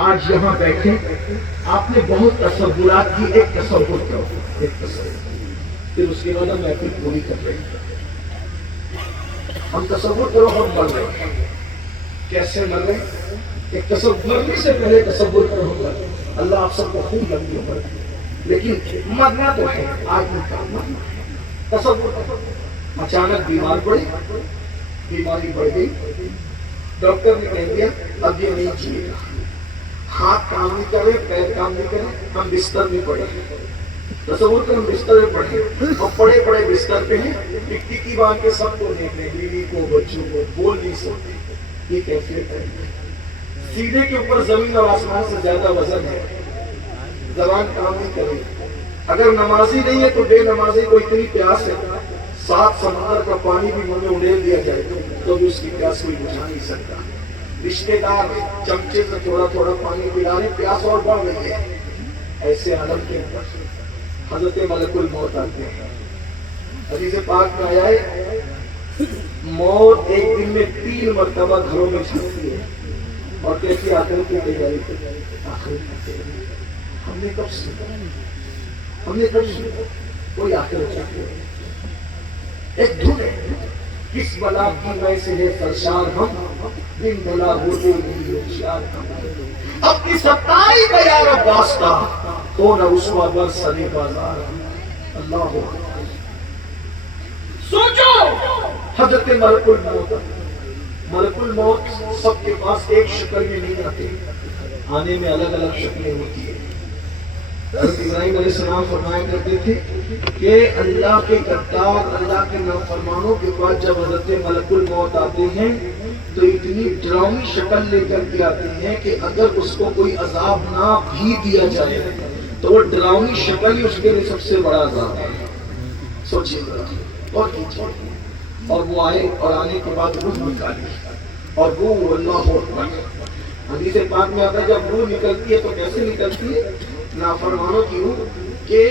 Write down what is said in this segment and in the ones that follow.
آج یہاں بیٹھے آپ نے بہت تصورات کی، ایک تصور کرو، ایک تصور، پھر اس کے بعد ہم محفل پوری کر رہے ہیں۔ ہم تصور کرو ہم مر رہے ہیں، کیسے مر رہے ہیں؟ ایک تصور، مرنے سے پہلے تصور کرو ہم مر رہے ہیں۔ اللہ آپ سب کو خوب لمبی عمر دے، لیکن مرنا تو ہے، آج نہیں کام مرنا ہے۔ تصور کرو اچانک بیمار پڑے، بیماری بڑھ گئی، ڈاکٹر نے کہہ دیا اب یہ نہیں جیے گا، ہاتھ کام نہیں کرے، پیر کام نہیں کرے، ہم بستر میں پڑے۔ تصور کر ہم بستر میں پڑے اور پڑے پڑے بستر پہ ہیں، ٹک ٹکی باندھ کے سب کو دیکھ رہے ہیں، بیوی کو، بچوں کو، بول نہیں سکتے۔ یہ کیفیت ہے، سینے کے اوپر زمین اور آسمان سے زیادہ وزن ہے، زبان کام نہیں کرے۔ اگر نمازی نہیں ہے تو بے نمازی کو اتنی پیاس ہے، 7 سمندر کا پانی بھی منہ میں اڑیل دیا جائے تو بھی اس کی پیاس کوئی بجھا نہیں سکتا۔ رشتے دار چمچے سے تھوڑا تھوڑا پانی پلا رہے، پیاس اور بڑھ رہی ہے۔ ایسے عالم کے اندر حضرت ملک الموت آتے ہیں۔ حدیث پاک میں آیا ہے موت ایک دن میں 3 مرتبہ گھروں میں جھانکتی ہے اور کیسی آخرت کی تیاری کرتی ہے۔ ہم نے کب سنا، ہم نے کب سنا کوئی آخرت چاہتے ہیں؟ ایک دھن ہے، کس بلا کی میں سے ہے سرشار ہم، دن بلا ہوتے نہیں ہوشیار ہم، اپنی ستائی کا یا رب واسطہ تو نہ رسوا بر سنے بازار۔ اللہ سوچو حضرت ملک الموت، ملک الموت سب کے پاس ایک شکل میں نہیں آتے، آنے میں الگ الگ شکلیں ہوتی ہیں۔ حضرت ابراہیم علیہ السلام فرمایا کرتے تھے کہ اللہ کے غدار، اللہ کے نافرمانوں کے پاس جب حضرت ملک الموت آتے ہیں تو اتنی ڈراؤنی شکل لے کر کے آتے ہیں کہ اگر اس کو کوئی عذاب نہ بھی دیا جائے تو وہ ڈراؤنی شکل ہی اس کے لیے سب سے بڑا عذاب ہے۔ سوچیے اور کیجیے، اور وہ آئے اور آنے کے بعد روح نکالی اور وہ اللہ اکبر۔ حدیث پاک میں آتا ہے جب روح نکلتی ہے تو کیسے نکلتی ہے؟ نافرمانوں کی روح کہ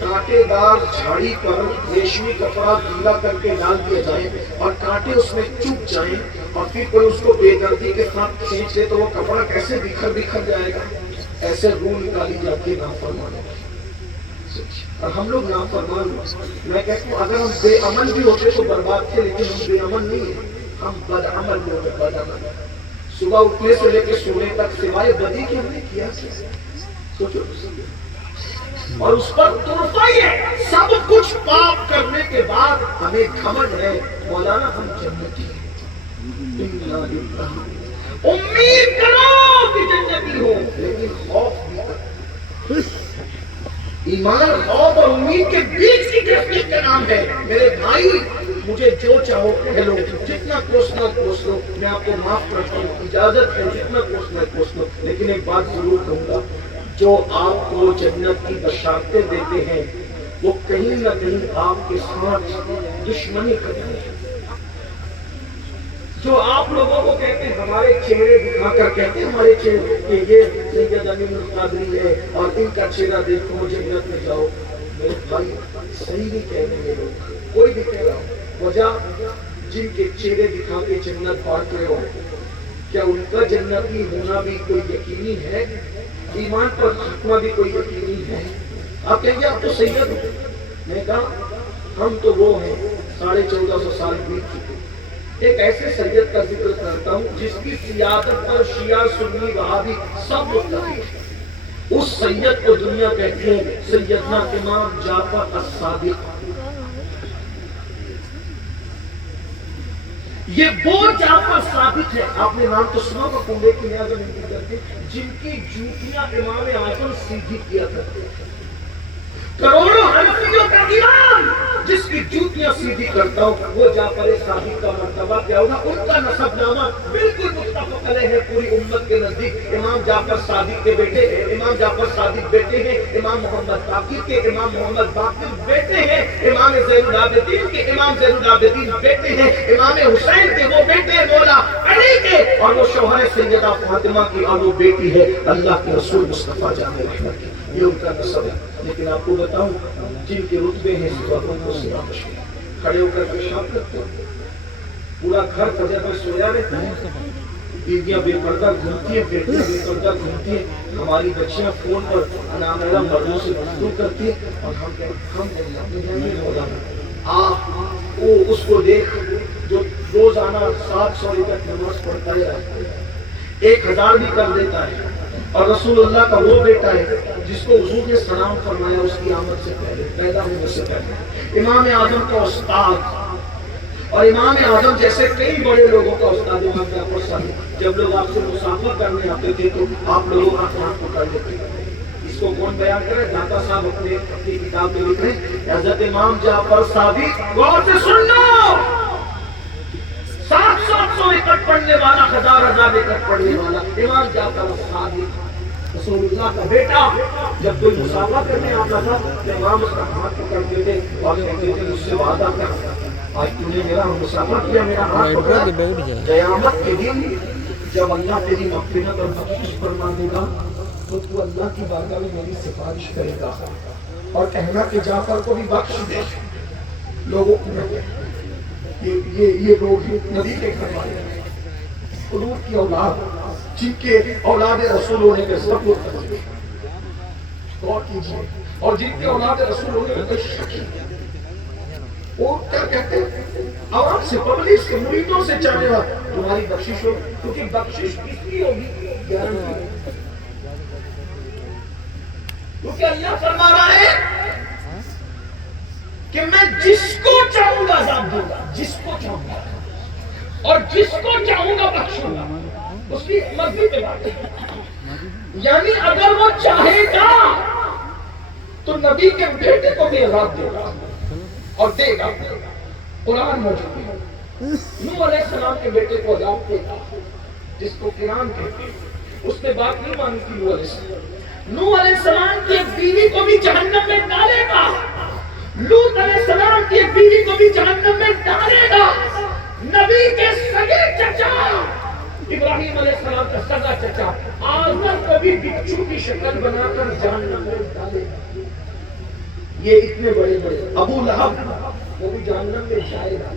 کانٹے دار جھاڑی پر ریشمی کپڑا گیلا کر کے ڈال دیا جائے اور کانٹے اس میں چپ جائیں اور پھر کوئی اس کو بے دردی کے ساتھ کھینچ لے تو وہ کپڑا کیسے بکھر جائے گا۔ ایسے روح نکالی جاتی ہے نافرمانوں کی۔ اور ہم لوگ نافرمان، میں کہتا ہوں اگر ہم بے عمل بھی ہوتے تو برباد تھے، لیکن ہم بے عمل نہیں ہیں، ہم بد عمل لوگ ہیں، بد عمل۔ صبح اٹھنے سے لے کے سونے تک سوائے بدی کے ہم نے کیا سوچو، اور اس پر تحفہ یہ سب کچھ پاپ کرنے کے بعد ہمیں گھمنڈ ہے مولانا ہم جنتی ہیں۔ امید کرو کہ جنتی ہو، لیکن خوف بھی کرو۔ ایمان، خوف اور امید کے بیچ کی کیفیت کا نام ہے میرے بھائی۔ مجھے جو چاہو کہہ لو، جتنا کوسنا کوس لو، میں آپ کو معاف کرتا ہوں، اجازت ہے جتنا کوسنا کوس لو، لیکن ایک بات ضرور کہوں گا، جو آپ کو جنت کی بشارتیں دیتے ہیں وہ کہیں نہ کہیں آپ کے ساتھ دشمنی کرتے ہیں۔ جو آپ لوگوں کو کہتے ہیں، ہمارے چہرے دکھا کر کہتے ہیں ہمارے چہرے کہ یہ سید امین القادری ہے اور ان کا چہرہ دیکھو جنت میں جاؤ، میرے بھائی صحیح نہیں کہہ رہے ہیں لوگ، کوئی بھی کہہ رہا ہو۔ وجہ جن کے چہرے دکھا کے جنت بانٹ رہے ہو، کیا ان کا جنتی ہونا بھی کوئی یقینی ہے؟ ایمان پر خاتمہ بھی کوئی یقینی ہے؟ آپ کہیں گے آپ تو سید ہو، میں کہا ہم تو وہ ہیں 1450 سال بیت چکے۔ ایک ایسے سید کا ذکر کرتا ہوں جس کی سیادت پر شیعہ سنی وہابی سب متفق ہیں۔ اس سید کو دنیا کہتے ہیں سیدنا امام جعفر الصادق۔ یہ وہ جعفر صادق ہے، آپ نے نام تو سنا ہوگا، کنبے کی نیازیں نہیں کرتے، جن کی جوتیاں امام اعظم سیدھی کیا کرتے ہیں۔ کروڑوں حنفیوں کا امام جس کی جوتیاں سیدھی کرتا ہوں، وہ جعفر صادق کا مرتبہ کیا ہوگا؟ ان کا نسب نامہ بالکل متفق علیہ ہے پوری امت کے نزدیک۔ امام جعفر صادق کے بیٹے ہیں، امام جعفر صادق بیٹے ہیں امام محمد باقر کے، امام محمد باقر بیٹے ہیں امام زین العابدین کے، امام زین العابدین بیٹے ہیں امام حسین کے، وہ بیٹے ہیں مولا علی کے، اور وہ شوہر سیدہ فاطمہ کی، اور وہ بیٹی ہے اللہ کے رسول مصطفیٰ جان رحمت کی۔ یہ ان کا نسب ہے۔ لیکن آپ کو بتاؤں جن کے رتبے ہیں کو کھڑے ہو کر پیشاب کرتے ہیں، پورا گھر فجر میں سویا رہتا ہے، بیویاں بے پردہ گھومتی ہیں، بیٹیاں بے پردہ گھومتی ہیں، ہماری بچیاں فون پر نامیرا مردوں سے گفتگو کرتی ہیں، اور ہم آپ اس کو دیکھ جو روزانہ 700 رکعت نماز پڑھتا ہے، 1000 بھی کر دیتا ہے، اور رسول اللہ کا وہ بیٹا ہے جس کو حضور نے سلام فرمایا اس کی آمد سے پہلے، پیدا ہونے سے پہلے، امام اعظم کا استاد، اور امام اعظم جیسے کئی بڑے لوگوں کا استاد امام جعفر صادق، جب لوگ آپ سے مسافر کرنے آتے تھے تو آپ لوگوں کا ہاتھ پکڑ لیتے تھے۔ اس کو کون بیان کرے؟ داتا صاحب اپنی کتاب میں لکھ رہے ہیں، حضرت امام جعفر صادق، غور سے سن لو، 700 رکعت پڑھنے والا، 1000 رکعت پڑھنے والا امام جعفر صادق رسول اللہ کا بیٹا، جب کوئی مسافر کرنے آتا تھا تو امام اس کا ہاتھ پکڑتے تھے اور کہتے تھے مجھ سے وعدہ کر، آج تو نے میرا مسافر کیا، میرا ہاتھ پکڑا، قیامت کے دن جب اللہ تیری مغفرت اور بخشش فرما دے گا تو تو اللہ کی بارگاہ میں میری سفارش کرے گا اور کہنا کہ جعفر کو بھی بخش دے۔ لوگوں کو یہ لوگ نبی کے گھر والے ہیں، حضور کی اولاد، جن کے اولاد رسول ہونے کے سب لوگ غور کیجیے، اور جن کے اولاد رسول ہونے کے شک ہے، وہ کیا کہتے ہیں؟ عوام سے، پبلک سے، مریدوں سے چاہنے والا تمہاری بخشش ہو، کیونکہ بخشش کس کی ہوگی؟ گارنٹی، کیونکہ اللہ فرما رہا ہے کہ میں جس کو چاہوں گا عذاب دوں گا، جس کو چاہوں گا، اور جس کو چاہوں گا بخشوں گا، اس کی مرضی پہ بات ہے۔ یعنی اگر وہ چاہے گا تو نبی کے بیٹے کو بھی عذاب دے گا اور دے گا۔ قرآن موجود ہے، نوح علیہ السلام کے بیٹے کو عذاب دے گا، جس کو قرآن کہتے ہیں، اس نے بات نہیں مانی تھی نوح علیہ السلام۔ نوح علیہ السلام کی ایک بیوی کو بھی جہنم میں ڈالے گا، لوط علیہ السلام کی ایک بیوی کو بھی جہنم میں ڈالے گا، نبی کے سگے چچا ابراہیم علیہ السلام کا سگا چچا آزر کو بھی بچھو کی شکل بنا کر جہنم میں ڈالے گا۔ یہ اتنے بڑے بڑے، ابو لہب وہ بھی جہنم میں جائے گا۔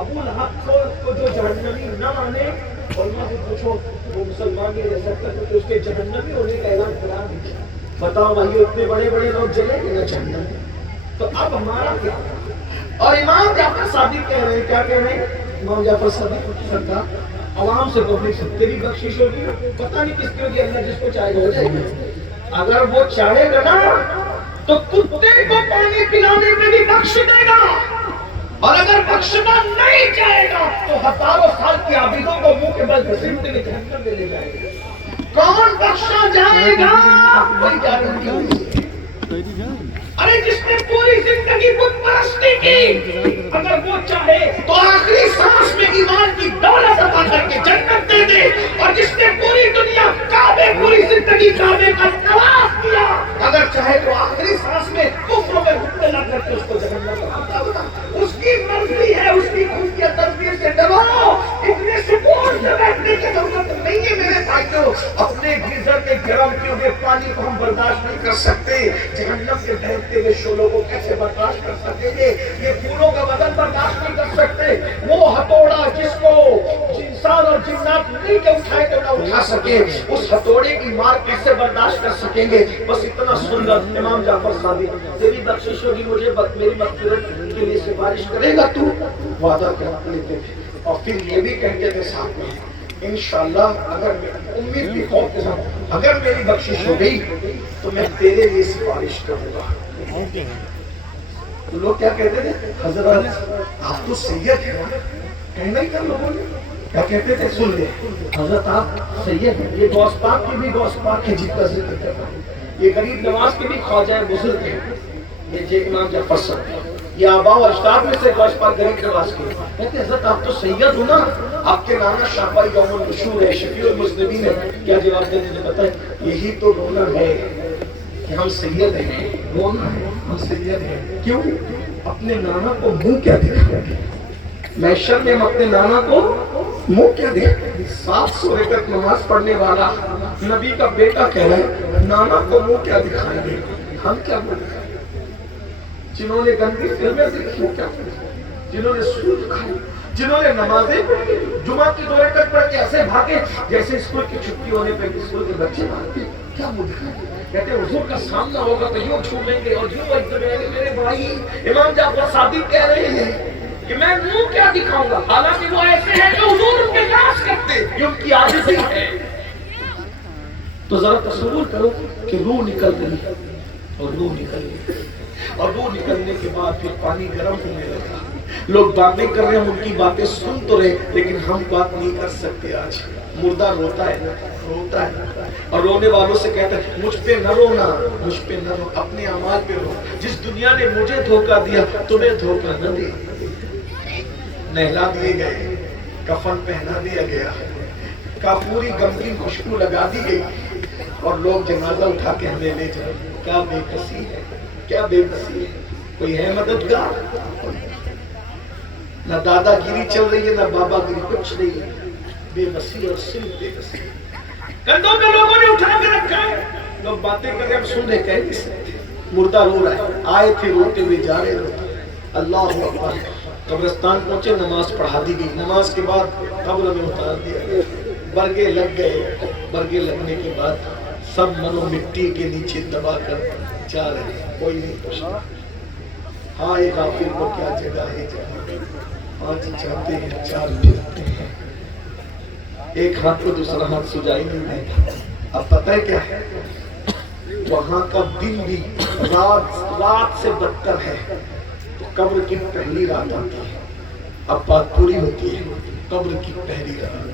ابو لہب کو جو جہنمی نہ مانے، اور میں سے پوچھو وہ مسلمان نہیں رہ سکتا کیونکہ اس کے جہنمی ہونے کا اعلان قرآن نہیں کیا۔ بتاؤ بھائی اتنے بڑے بڑے لوگ جلیں گے نہ جہنم میں، تو اب ہمارا کیا؟ اور امام جعفر صادق کہہ رہے ہیں، کیا کہہ رہے ہیں؟ امام جعفر صادق سرکار عوام سے پبلک سے تیری بخشش ہوگی، پتہ نہیں کس کی ہوگی، اللہ جس کو چاہے گا ہو جائے گا۔ اگر وہ چاہے گا نا تو کتے کو پانی پلانے میں بھی بخش دے گا، اور اگر بخشنا نہیں چاہے گا تو ہزاروں سال کی عابدوں کو منہ کے بل گھسیٹتے ہوئے جہنم میں لے جائے گا۔ کون بخشا جائے گا؟ کوئی گارنٹی نہیں۔ ارے جس نے پوری زندگی بت پرستی کی، اگر وہ چاہے تو آخری سانس میں ایمان کی دولت عطا کر کے جنت دے دے، اور جس نے پوری دنیا کعبے، پوری زندگی کعبے کا طواف کیا، اگر چاہے تو آخری سانس میں کفر میں مبتلا کر کے اس کو جہنم کا عطا بتا۔ اس کی مرضی ہے، اس کی خود کی تدبیر سے ڈراؤ، اتنے سکون سے بیٹھنے کی ضرورت نہیں ہے میرے بھائیوں۔ اپنے گیزر کے گرم کیے ہوئے پانی کو ہم برداشت نہیں کر سکتے، جہنم کے بہتے ہوئے شعلوں کو کیسے برداشت کر سکیں گے؟ یہ پھولوں کا بدن برداشت نہیں کر سکتے۔ وہ ہتھوڑا جس کو انسان اور جنات نہیں کہ اٹھائے تو نہ اٹھا سکے، اس ہتھوڑے کی مار کیسے برداشت کر سکیں گے؟ بس اتنا سندر امام جعفر صادق، تیری بخشش ہوگی، مجھے میری مغفرت کے لیے سفارش کرے گا تو؟ وعدہ کر لیتے تھے، اور پھر یہ بھی کہتے تھے ساتھ میں انشاءاللہ اگر امید کی خوف کے ساتھ اگر میری بخشش ہو گئی تو میں تیرے لیے سفارش کروں گا۔ تو لوگ کیا کہتے تھے؟ حضرت آپ تو سید ہیں، کہنا ہی تھا لوگوں نے، کیا کہتے تھے؟ سن لے حضرت آپ سید ہیں، یہ غوث پاک کی بھی غوث پاک ہے جن کا ذکر کر رہا ہے، یہ غریب نواز کے بھی خواجہ بزرگ ہیں، یہ جے امام جعفر صادق، یہ آباء و اجداد میں سے غوث پاک غریب نواز کے کہتے ہیں حضرت آپ تو سید ہو نا، آپ کے نانا شاپائی یوم المشہور ہے، شفیع المذنبین ہے، کیا جواب دیتے تھے پتہ ہے؟ یہی تو رونا ہے کہ ہم سید ہیں، رونا ہے ہم سید ہیں، کیوں؟ اپنے نانا کو منہ کیا دکھائیں گے؟ محشر میں ہم اپنے نانا کو منہ کیا دکھائیں گے؟ 700 رکعت نماز پڑھنے والا نبی کا بیٹا کہہ رہا ہے نانا کو منہ کیا دکھائیں گے؟ ہم کیا منہ دکھائیں گے؟ جنہوں نے گندی فلمیں دیکھی کیا، جنہوں نے سود کھائی، جنہوں نے نمازیں پڑھی جمعہ کی 2 رکعت پڑھ کے ایسے بھاگے جیسے اسکول کی چھٹی ہونے پہ اسکول کے بچے بھاگتے. کیا مدعا کہتے حضور کا سامنا ہوگا تو یوں چھومیں گے اور یوں ایک دنیا. میرے بھائی امام جعفر صادق کہہ رہے ہیں کہ میں منہ کیا دکھاؤں گا، حالانکہ وہ ایسے ہیں کہ حضور ان کے ناش کرتے، یہ ان کی عاجزی ہے. تو ذرا تصور کرو کہ روح نکل گئی اور روح نکل گئی اور روح نکلنے کے بعد پھر پانی گرم ہونے لگا. لوگ باتیں کر رہے ہیں، ان کی باتیں سن تو رہے لیکن ہم بات نہیں کر سکتے. آج مردہ روتا ہے روتا ہے اور رونے والوں سے کہتا ہے مجھ پہ نہ رونا، مجھ پہ نہ رو، اپنے اعمال پہ رو. جس دنیا نے مجھے دھوکہ دیا تمہیں دھوکہ نہ دے. نہلا دیے گئے، کفن پہنا دیا گیا، کافوری غمگین خوشبو لگا دی گئی اور لوگ جنازہ اٹھا کے ہمیں لے جائے. کیا بے کسی ہے، کیا بے کسی ہے. کوئی ہے مددگار؟ نہ دادا گیری چل رہی ہے، نہ بابا گیری، کچھ نہیں ہے. بے بسی اور صرف بے بسی. کندھوں پہ لوگوں نے اٹھا کے رکھا ہے، لوگ باتیں کر رہے ہیں، ہم سن رہے، کہہ نہیں سکتے. مردہ رو رہا ہے، آئے تھے روتے ہوئے جا رہے روتے. اللہ اکبر. قبرستان پہنچے، نماز پڑھا دی گئی. نماز کے بعد قبر میں اتار دیا گیا. برگے لگ گئے. برگے لگنے کے بعد سب منو مٹی کے نیچے دبا کر جا رہے ہیں. کوئی نہیں پوچھتا ہاں ایک غافل کو کیا جگہ ہے جہاں 5 چاہتے ہیں 4 چاہتے ہیں. ایک ہاتھ کو دوسرا ہاتھ سجائی نہیں دیتا. اب پتہ ہے کیا ہے، وہاں کا دن بھی رات سے بدتر ہے. تو قبر کی پہلی رات آتی ہے، اب بات پوری ہوتی ہے. قبر کی پہلی رات